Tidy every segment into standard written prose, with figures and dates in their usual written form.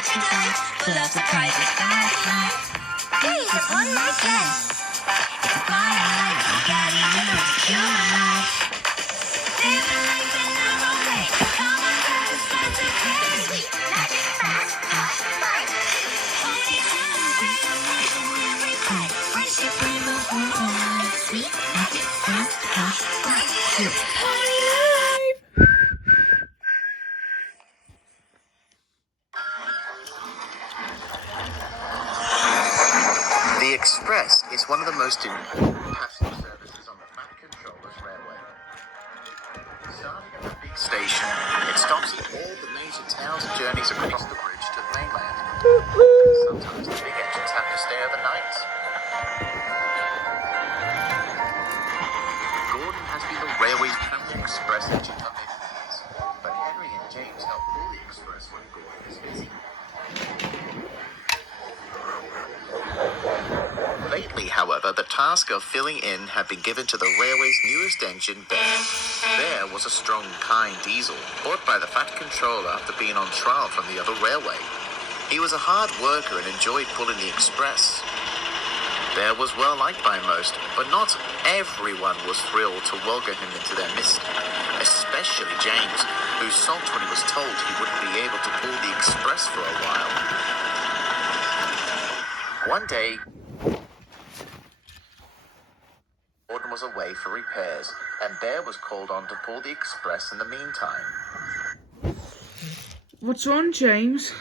exercise. There's a private bathroom. These are one night stands. Fire light, getting you to cure life. Live a life in our own way. Come on, friends, let's explore. Sweet, magic, fast, fast, life. Only time, every fight. Friendship, rainbow, oh, sweet, magic, fast, fast, life. Party life. The Express is one of the most important passenger services on the Fat Controllers Railway. Starting at the big station, it stops at all the major towns and journeys across the bridge to the mainland. Sometimes the big engines have to stay overnight. Gordon has been the railway's travelling express engine for many years, but Henry and James help pull the express when Gordon is busy. Lately, however, the task of filling in had been given to the railway's newest engine, Bear. Bear was a strong, kind diesel, bought by the Fat Controller after being on trial from the other railway. He was a hard worker and enjoyed pulling the express. Bear was well liked by most, but not everyone was thrilled to welcome him into their midst, especially James, who sulked when he was told he wouldn't be able to pull the express for a while. One day, Gordon was away for repairs, and Bear was called on to pull the express in the meantime. What's wrong, James?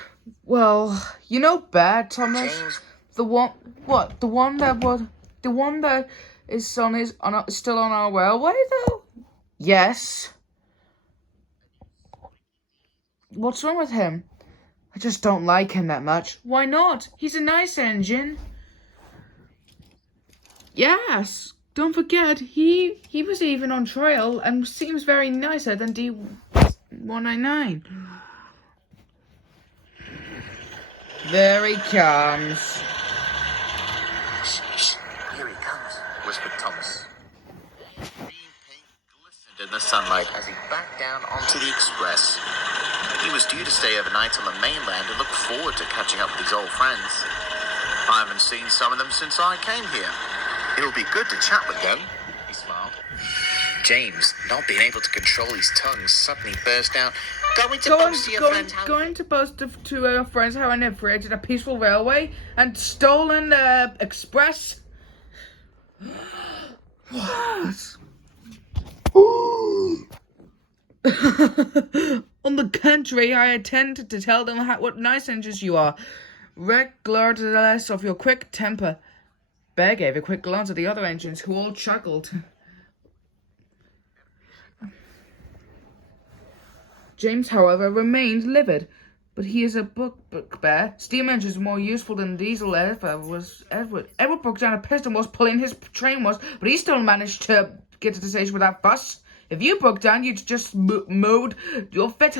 Well, you know Bear, Thomas. James, The one, what? The one that is still on our railway, though? Yes. What's wrong with him? I just don't like him that much. Why not? He's a nice engine. Yes. Don't forget, he was even on trial and seems very nicer than D199. There he comes. Shh, here he comes, whispered Thomas. Green paint glistened in the sunlight as he backed down onto the express. He was due to stay overnight on the mainland and looked forward to catching up with his old friends. I haven't seen some of them since I came here. It'll be good to chat with them, he smiled. James, not being able to control his tongue, suddenly burst out. Going to boast to your friends how... Going to boast to our friends how I have created a peaceful railway and stolen the express? What? On the contrary, I intended to tell them what nice engines you are, regardless of your quick temper. Bear gave a quick glance at the other engines, who all chuckled. James, however, remained livid. But he is a book bear. Steam engines are more useful than diesel ever was. Edward broke down a piston was pulling his train was, but he still managed to get to the station without fuss. If you broke down, you'd just mowed your fit.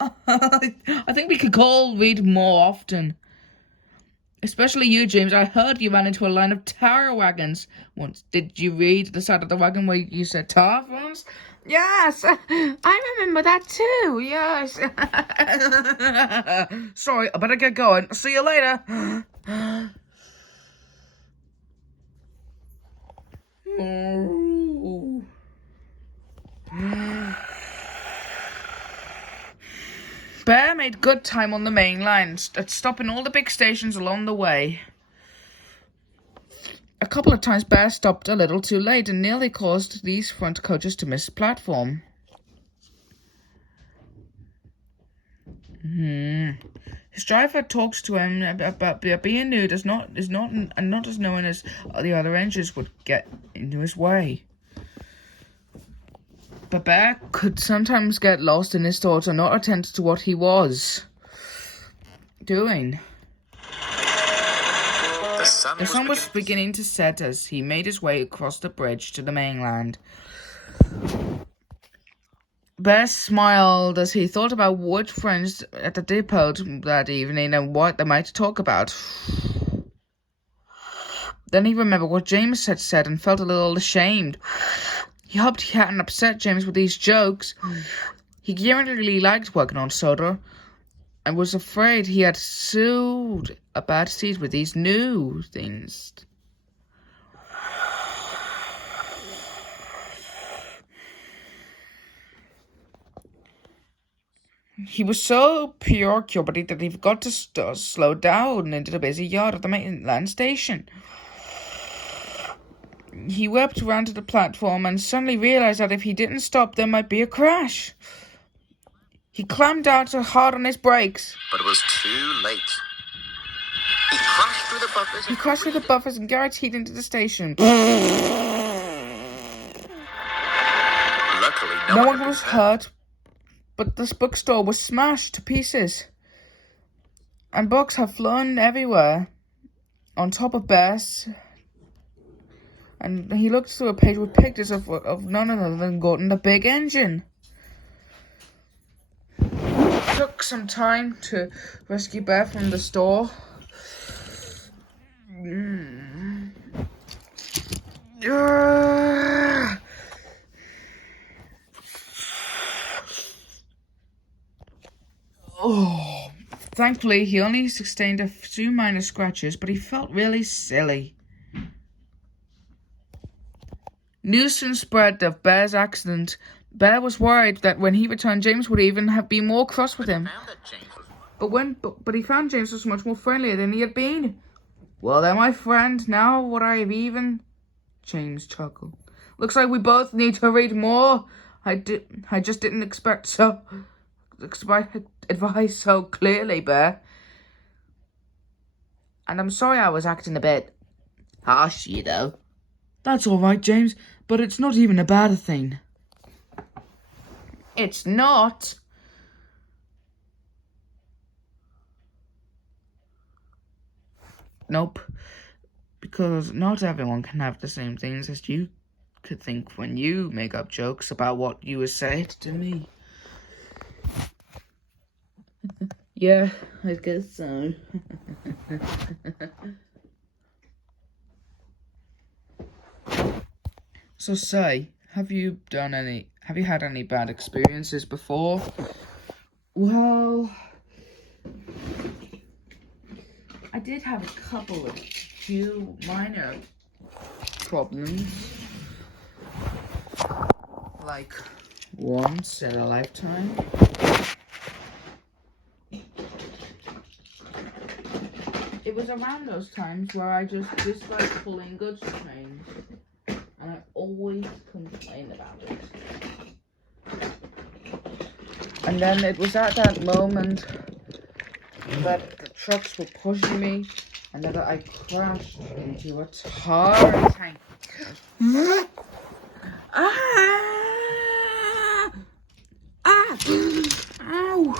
I think we could all read more often. Especially you, James. I heard you ran into a line of tire wagons once. Did you read the side of the wagon where you said tar once? Yes, I remember that too. Yes. Sorry, I better get going. See you later. Bear made good time on the main line, stopping all the big stations along the way. A couple of times Bear stopped a little too late and nearly caused these front coaches to miss the platform. His driver talks to him about being new not as knowing as the other engines would get into his way. But Bear could sometimes get lost in his thoughts and not attend to what he was doing. The sun was beginning to set as he made his way across the bridge to the mainland. Bear smiled as he thought about wood friends at the depot that evening and what they might talk about. Then he remembered what James had said and felt a little ashamed. He hoped he hadn't upset James with these jokes. He genuinely liked working on Soda, I was afraid he had sewed a bad seed with these new things. He was so preoccupied that he forgot to slow down into the busy yard of the Mainland Station. He whipped around to the platform and suddenly realized that if he didn't stop, there might be a crash. He clammed down so hard on his brakes. But it was too late. He crashed through the buffers. He crashed through the buffers and guaranteed into the station. Luckily, No one was hurt, but this bookstore was smashed to pieces. And books have flown everywhere. On top of Bess. And he looked through a page with pictures of none other than Gordon the Big Engine. It took some time to rescue Bear from the store. Oh, thankfully, he only sustained a few minor scratches, but he felt really silly. News soon spread of Bear's accident. Bear was worried that when he returned, James would even have been more cross with him. But he found James was much more friendlier than he had been. Well then, my friend, now what I have even... James chuckled. Looks like we both need to read more. I just didn't expect advice so clearly, Bear. And I'm sorry I was acting a bit harsh, you know. That's all right, James, but it's not even a bad thing. It's not. Nope. Because not everyone can have the same things as you could think when you make up jokes about what you would say to me. Yeah, I guess so. So say, have you had any bad experiences before? Well, I did have a few minor problems. Like once in a lifetime. It was around those times where I just disliked pulling goods trains. And I always complain about it. And then it was at that moment that the trucks were pushing me and that I crashed into a tar tank. Ow! Ow.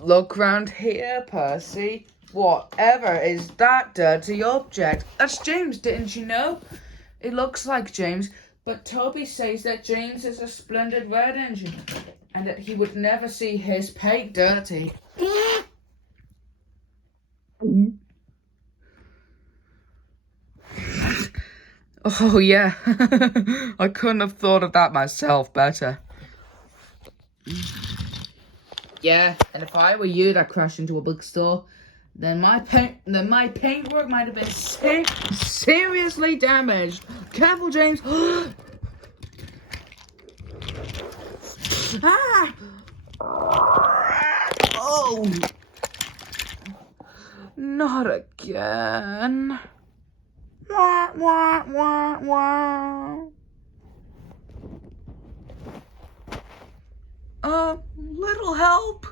Look round here, Percy. Whatever is that dirty object? That's James, didn't you know? It looks like James, but Toby says that James is a splendid red engine, and that he would never see his paint dirty. Oh yeah, I couldn't have thought of that myself better. Yeah, and if I were you that crashed into a bookstore, then my paintwork might have been seriously damaged. Careful, James. Ah! Oh! Not again. Wah, wah, wah, wah. Little help.